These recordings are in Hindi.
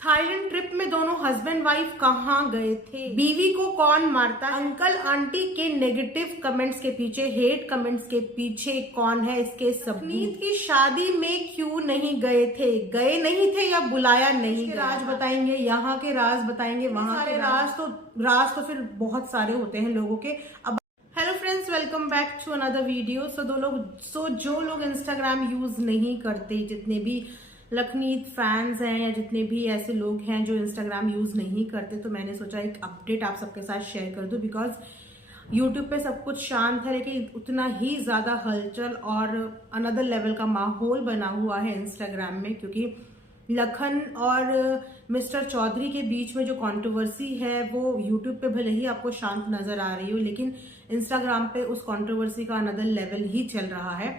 थाईलैंड ट्रिप में दोनों हस्बैंड वाइफ कहाँ गए थे, बीवी को कौन मारता, अंकल आंटी के नेगेटिव कमेंट्स के पीछे, हेट कमेंट्स के पीछे कौन है, इसके सबूत की शादी में क्यों नहीं गए थे, गए नहीं थे या बुलाया नहीं गया। राज बताएंगे, यहाँ के राज बताएंगे, वहाँ के राज तो फिर बहुत सारे होते हैं लोगों के। अब hello friends, welcome back to another video. जो लोग इंस्टाग्राम यूज नहीं करते, जितने भी लखनीत फैंस हैं या जितने भी ऐसे लोग हैं जो इंस्टाग्राम यूज नहीं करते, तो मैंने सोचा एक अपडेट आप सबके साथ शेयर कर दूं। बिकॉज यूट्यूब पे सब कुछ शांत है, लेकिन उतना ही ज्यादा हलचल और अनदर लेवल का माहौल बना हुआ है इंस्टाग्राम में, क्योंकि लखन और मिस्टर चौधरी के बीच में जो कंट्रोवर्सी है वो यूट्यूब पे भले ही आपको शांत नजर आ रही हो, लेकिन इंस्टाग्राम पे उस कंट्रोवर्सी का अनदर लेवल ही चल रहा है,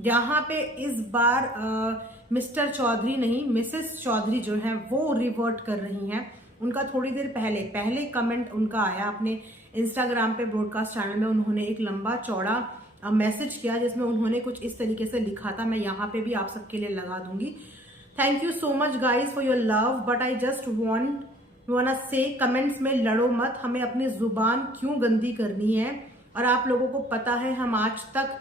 जहां पे इस बार मिस्टर चौधरी नहीं, मिसेस चौधरी जो है वो रिवर्ट कर रही हैं। उनका थोड़ी देर पहले कमेंट उनका आया अपने इंस्टाग्राम पे ब्रॉडकास्ट चैनल में। उन्होंने एक लंबा चौड़ा मैसेज किया जिसमें उन्होंने कुछ इस तरीके से लिखा था, मैं यहाँ पे भी आप सबके लिए लगा दूंगी। Thank you so much guys for your love, but I just want say comments में लड़ो मत, हमें अपनी जुबान क्यों गंदी करनी है। और आप लोगों को पता है हम आज तक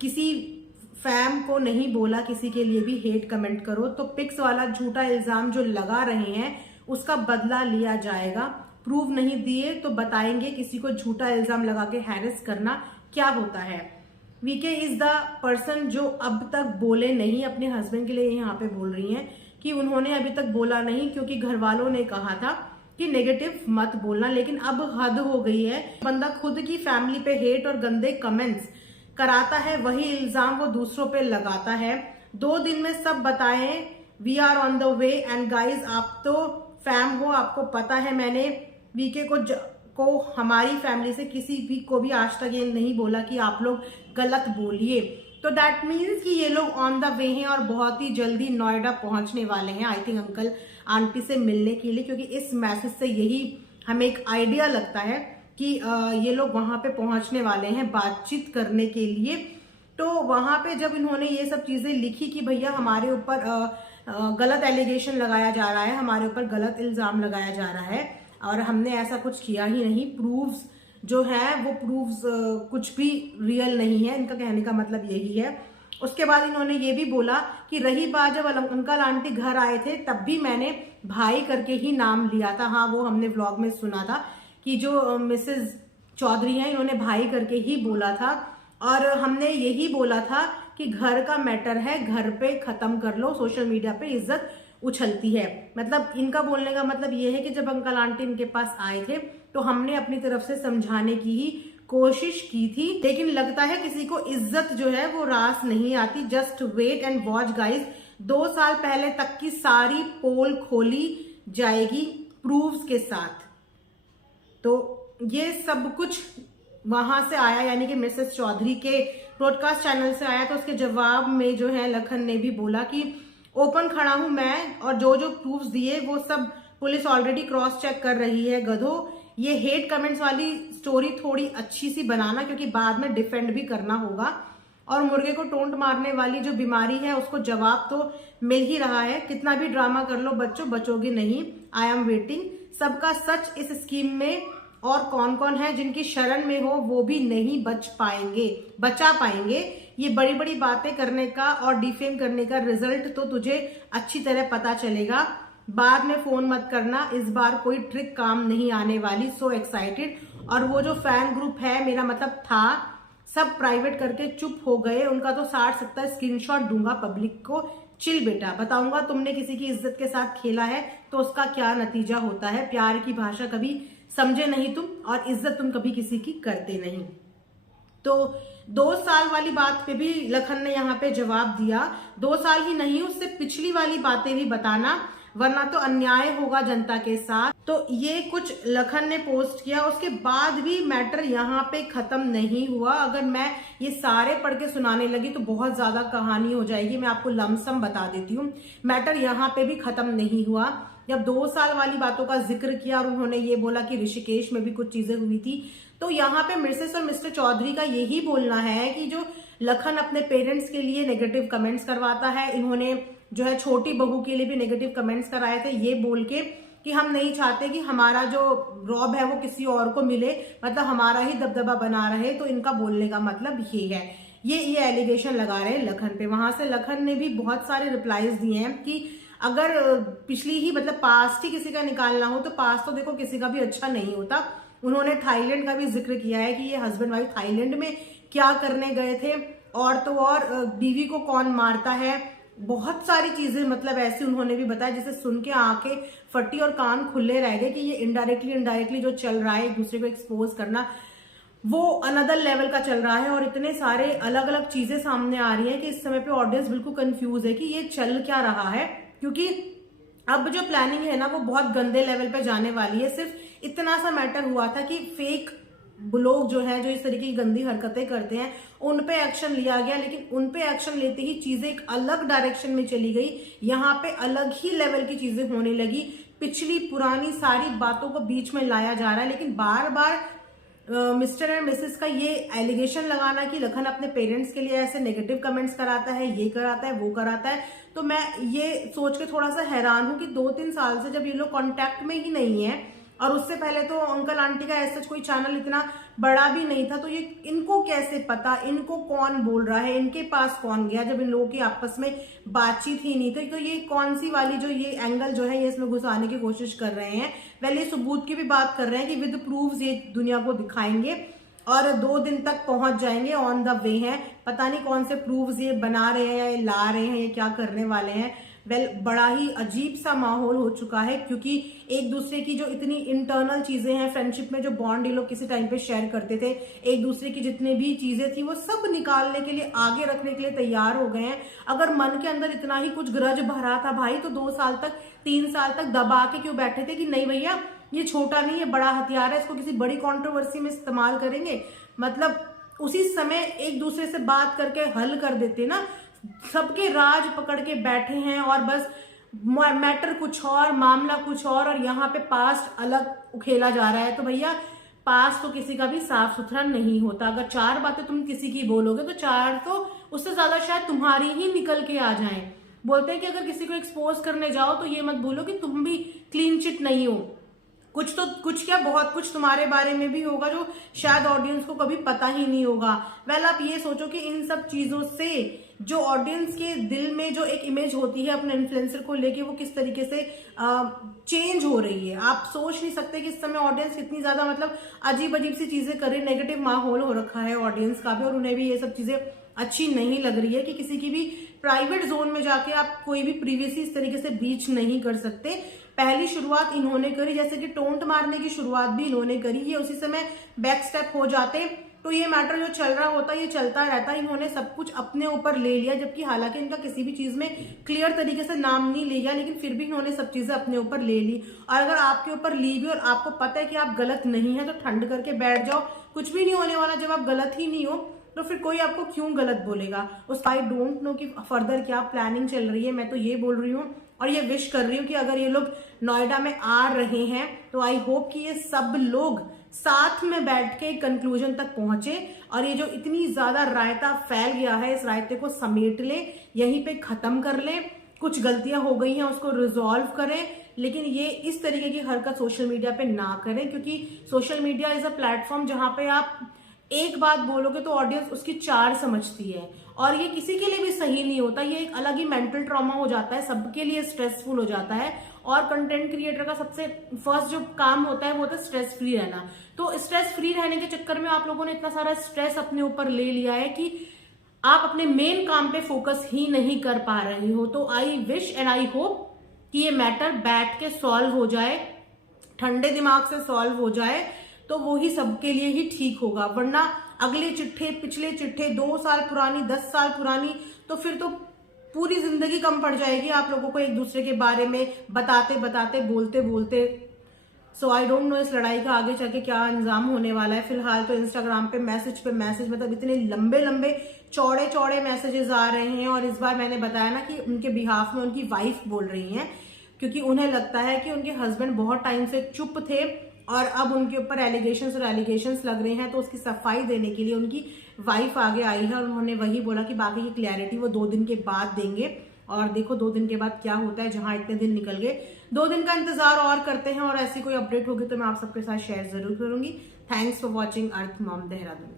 किसी फैम को नहीं बोला किसी के लिए भी हेट कमेंट करो, तो पिक्स वाला झूठा इल्जाम जो लगा रहे हैं उसका बदला लिया जाएगा। प्रूफ नहीं दिए तो बताएंगे किसी को झूठा इल्जाम लगा के हैरेस करना क्या होता है। वीके इज द पर्सन जो अब तक बोले नहीं, अपने हस्बैंड के लिए यहाँ पे बोल रही हैं कि उन्होंने अभी तक बोला नहीं क्योंकि घर वालों ने कहा था कि नेगेटिव मत बोलना, लेकिन अब हद हो गई है। बंदा खुद की फैमिली पे हेट और गंदे कमेंट्स कराता है, वही इल्जाम वो दूसरों पे लगाता है। 2 दिन में सब बताएं, we are on the way. And guys, आप तो फैम हो, आपको पता है मैंने वीके को हमारी फैमिली से किसी भी को भी आज तक ये नहीं बोला कि आप लोग गलत बोलिए। तो दैट मीन्स कि ये लोग ऑन द वे हैं और बहुत ही जल्दी नोएडा पहुंचने वाले हैं, आई थिंक अंकल आंटी से मिलने के लिए, क्योंकि इस मैसेज से यही हमें एक आइडिया लगता है कि ये लोग वहां पे पहुंचने वाले हैं बातचीत करने के लिए। तो वहां पे जब इन्होंने ये सब चीजें लिखी कि भैया हमारे ऊपर गलत एलिगेशन लगाया जा रहा है, हमारे ऊपर गलत इल्जाम लगाया जा रहा है और हमने ऐसा कुछ किया ही नहीं, प्रूफ्स जो है वो प्रूफ्स कुछ भी रियल नहीं है, इनका कहने का मतलब यही है। उसके बाद इन्होंने ये भी बोला कि रही बात जब अंकल आंटी घर आए थे तब भी मैंने भाई करके ही नाम लिया था। हाँ, वो हमने व्लॉग में सुना था कि जो मिसेस चौधरी हैं इन्होंने भाई करके ही बोला था, और हमने यही बोला था कि घर का मैटर है, घर पे खत्म कर लो, सोशल मीडिया पे इज्जत उछलती है। मतलब इनका बोलने का मतलब ये है कि जब अंकल आंटी इनके पास आए थे तो हमने अपनी तरफ से समझाने की ही कोशिश की थी, लेकिन लगता है किसी को इज्जत जो है वो रास नहीं आती। Just wait and watch guys, 2 साल पहले तक की सारी पोल खोली जाएगी प्रूफ्स के साथ। तो ये सब कुछ वहां से आया, यानी कि मिसेस चौधरी के ब्रॉडकास्ट चैनल से आया। तो उसके जवाब में जो है लखन ने भी बोला कि ओपन खड़ा हूं मैं, और जो जो प्रूफ्स दिए वो सब पुलिस ऑलरेडी क्रॉस चेक कर रही है। गधो, ये हेट कमेंट्स वाली स्टोरी थोड़ी अच्छी सी बनाना, क्योंकि बाद में डिफेंड भी करना होगा। और मुर्गे को टोंट मारने वाली जो बीमारी है उसको जवाब तो मिल ही रहा है। कितना भी ड्रामा कर लो बच्चों, बचोगे नहीं। I am waiting. सबका सच इस स्कीम में, और कौन कौन है जिनकी शरण में हो वो भी नहीं बचा पाएंगे। ये बड़ी बड़ी बातें करने का और डिफेम करने का रिजल्ट तो तुझे अच्छी तरह पता चलेगा। बाद में फोन मत करना, इस बार कोई ट्रिक काम नहीं आने वाली। So excited. और वो जो फैन ग्रुप है, मेरा मतलब था, सब प्राइवेट करके चुप हो गए। उनका तो 60-70 स्क्रीनशॉट दूंगा पब्लिक को। चिल बेटा, बताऊंगा तुमने किसी की इज्जत के साथ खेला है तो उसका क्या नतीजा होता है। प्यार की भाषा कभी समझे नहीं तुम, और इज्जत तुम कभी किसी की करते नहीं। तो 2 साल वाली बात पे भी लखन ने यहाँ पे जवाब दिया। 2 साल ही नहीं, उससे पिछली वाली बातें भी बताना, वरना तो अन्याय होगा जनता के साथ। तो ये कुछ लखन ने पोस्ट किया। उसके बाद भी मैटर यहाँ पे खत्म नहीं हुआ। अगर मैं ये सारे पढ़ के सुनाने लगी तो बहुत ज्यादा कहानी हो जाएगी, मैं आपको लमसम बता देती हूँ। मैटर यहाँ पे भी खत्म नहीं हुआ। जब 2 साल वाली बातों का जिक्र किया और उन्होंने ये बोला कि ऋषिकेश में भी कुछ चीजें हुई थी, तो यहाँ पे मिसेस और मिस्टर चौधरी का यही बोलना है कि जो लखन अपने पेरेंट्स के लिए नेगेटिव कमेंट्स करवाता है, इन्होंने जो है छोटी बहू के लिए भी नेगेटिव कमेंट्स कराए थे, ये बोल के कि हम नहीं चाहते कि हमारा जो रॉब है वो किसी और को मिले, मतलब हमारा ही दबदबा बना रहे। तो इनका बोलने का मतलब ये है, ये एलिगेशन लगा रहे हैं लखन पे। वहां से लखन ने भी बहुत सारे रिप्लाईज दिए हैं कि अगर पिछली ही मतलब पास्ट ही किसी का निकालना हो तो पास्ट तो देखो किसी का भी अच्छा नहीं होता। उन्होंने थाईलैंड का भी जिक्र किया है कि ये हस्बैंड वाइफ थाईलैंड में क्या करने गए थे, और तो और बीवी को कौन मारता है, बहुत सारी चीजें मतलब ऐसी उन्होंने भी बताया जिसे सुन के आंखें फटी और कान खुले रह गए कि ये इनडायरेक्टली जो चल रहा है एक दूसरे को एक्सपोज करना, वो अनदर लेवल का चल रहा है। और इतने सारे अलग अलग चीजें सामने आ रही हैं कि इस समय पे ऑडियंस बिल्कुल कंफ्यूज है कि ये चल क्या रहा है, क्योंकि अब जो प्लानिंग है ना वो बहुत गंदे लेवल पे जाने वाली है। सिर्फ इतना सा मैटर हुआ था कि फेक लोग जो है जो इस तरीके की गंदी हरकतें करते हैं उन पे एक्शन लिया गया, लेकिन उन पे एक्शन लेते ही चीजें एक अलग डायरेक्शन में चली गई। यहाँ पे अलग ही लेवल की चीजें होने लगी, पिछली पुरानी सारी बातों को बीच में लाया जा रहा है। लेकिन बार बार मिस्टर एंड मिसेस का ये एलिगेशन लगाना कि लखन अपने पेरेंट्स के लिए ऐसे नेगेटिव कमेंट्स कराता है, ये कराता है, वो कराता है, तो मैं ये सोच के थोड़ा सा हैरान हूं कि 2-3 साल से जब ये लोग कांटेक्ट में ही नहीं है, और उससे पहले तो अंकल आंटी का ऐसा कोई चैनल इतना बड़ा भी नहीं था, तो ये इनको कैसे पता, इनको कौन बोल रहा है, इनके पास कौन गया जब इन लोगों की आपस में बातचीत ही नहीं थी। तो ये कौन सी वाली जो ये एंगल जो है ये इसमें घुसाने की कोशिश कर रहे हैं। पहले सबूत की भी बात कर रहे हैं कि विद प्रूफ्स ये दुनिया को दिखाएंगे और 2 दिन तक पहुंच जाएंगे, ऑन द वे है। पता नहीं कौन से प्रूफ्स ये बना रहे हैं या ये ला रहे हैं, ये क्या करने वाले हैं। बड़ा ही अजीब सा माहौल हो चुका है, क्योंकि एक दूसरे की जो इतनी इंटरनल चीजें हैं, फ्रेंडशिप में जो बॉन्ड ये लोग किसी टाइम पे शेयर करते थे, एक दूसरे की जितने भी चीजें थी वो सब निकालने के लिए, आगे रखने के लिए तैयार हो गए हैं। अगर मन के अंदर इतना ही कुछ ग्रज भरा था भाई, तो 2 साल तक 3 साल तक दबा के क्यों बैठे थे कि नहीं भैया ये छोटा नहीं, ये बड़ा हथियार है, इसको किसी बड़ी कॉन्ट्रोवर्सी में इस्तेमाल करेंगे। मतलब उसी समय एक दूसरे से बात करके हल कर देते ना। सबके राज पकड़ के बैठे हैं और बस मैटर कुछ और, मामला कुछ और यहाँ पे पास्ट अलग उखेला जा रहा है। तो भैया पास्ट तो किसी का भी साफ सुथरा नहीं होता। अगर 4 बातें तुम किसी की बोलोगे तो 4 तो उससे ज्यादा शायद तुम्हारी ही निकल के आ जाएं। बोलते हैं कि अगर किसी को एक्सपोज करने जाओ तो ये मत बोलो कि तुम भी क्लीन चिट नहीं हो, कुछ क्या बहुत कुछ तुम्हारे बारे में भी होगा जो शायद ऑडियंस को कभी पता ही नहीं होगा। आप ये सोचो कि इन सब चीजों से जो ऑडियंस के दिल में जो एक इमेज होती है अपने इन्फ्लुएंसर को लेके, वो किस तरीके से चेंज हो रही है। आप सोच नहीं सकते कि इस समय ऑडियंस कितनी ज्यादा मतलब अजीब अजीब सी चीजें करे। नेगेटिव माहौल हो रखा है ऑडियंस का भी, और उन्हें भी ये सब चीजें अच्छी नहीं लग रही है कि किसी की भी प्राइवेट जोन में जाके आप कोई भी प्रिवेसी इस तरीके से बीच नहीं कर सकते। पहली शुरुआत इन्होंने करी, जैसे कि टोंट मारने की शुरुआत भी इन्होंने करी, ये उसी समय बैक स्टेप हो जाते तो ये मैटर जो चल रहा होता ये चलता रहता। इन्होंने सब कुछ अपने ऊपर ले लिया, जबकि हालांकि इनका किसी भी चीज में क्लियर तरीके से नाम नहीं लिया, लेकिन फिर भी इन्होंने सब चीजें अपने ऊपर ले ली। और अगर आपके ऊपर ली भी और आपको पता है कि आप गलत नहीं है तो ठंड करके बैठ जाओ, कुछ भी नहीं होने वाला। जब आप गलत ही नहीं हो तो फिर कोई आपको क्यों गलत बोलेगा। उस आई डोंट नो कि फर्दर क्या प्लानिंग चल रही है। मैं तो ये बोल रही हूँ और ये विश कर रही हूँ कि अगर ये लोग नोएडा में आ रहे हैं तो आई होप कि ये सब लोग साथ में बैठ के कंक्लूजन तक पहुंचे और ये जो इतनी ज्यादा रायता फैल गया है इस रायते को समेट ले, यहीं पे खत्म कर ले। कुछ गलतियां हो गई हैं उसको रिजॉल्व करें, लेकिन ये इस तरीके की हरकत सोशल मीडिया पे ना करें, क्योंकि social media is a platform जहां पे आप एक बात बोलोगे तो ऑडियंस उसकी 4 समझती है, और ये किसी के लिए भी सही नहीं होता। ये एक अलग ही मेंटल ट्रॉमा हो जाता है, सबके लिए स्ट्रेसफुल हो जाता है। और कंटेंट क्रिएटर का सबसे फर्स्ट जो काम होता है वो होता है स्ट्रेस फ्री रहना। तो स्ट्रेस फ्री रहने के चक्कर में आप लोगों ने इतना सारा स्ट्रेस अपने ऊपर ले लिया है कि आप अपने मेन काम पे फोकस ही नहीं कर पा रहे हो। तो I wish and I hope कि ये मैटर बैठ के सॉल्व हो जाए, ठंडे दिमाग से सॉल्व हो जाए, तो वो ही सबके लिए ही ठीक होगा। वरना अगले चिट्ठे, पिछले चिट्ठे 2 साल पुरानी, 10 साल पुरानी, तो फिर तो पूरी जिंदगी कम पड़ जाएगी आप लोगों को एक दूसरे के बारे में बताते बताते, बोलते बोलते। सो आई डोंट नो इस लड़ाई का आगे चल के क्या अंजाम होने वाला है। फिलहाल तो इंस्टाग्राम पे मैसेज मतलब इतने लंबे लंबे चौड़े चौड़े मैसेजेस आ रहे हैं। और इस बार मैंने बताया ना कि उनके बिहाफ में उनकी वाइफ बोल रही हैं, क्योंकि उन्हें लगता है कि उनके हस्बैंड बहुत टाइम से चुप थे और अब उनके ऊपर एलिगेशंस लग रहे हैं, तो उसकी सफाई देने के लिए उनकी वाइफ आगे आई है और उन्होंने वही बोला कि बाकी की क्लैरिटी वो 2 दिन के बाद देंगे। और देखो 2 दिन के बाद क्या होता है। जहां इतने दिन निकल गए, 2 दिन का इंतजार और करते हैं, और ऐसी कोई अपडेट होगी तो मैं आप सबके साथ शेयर जरूर करूंगी। Thanks for watching earth mom Dehradun.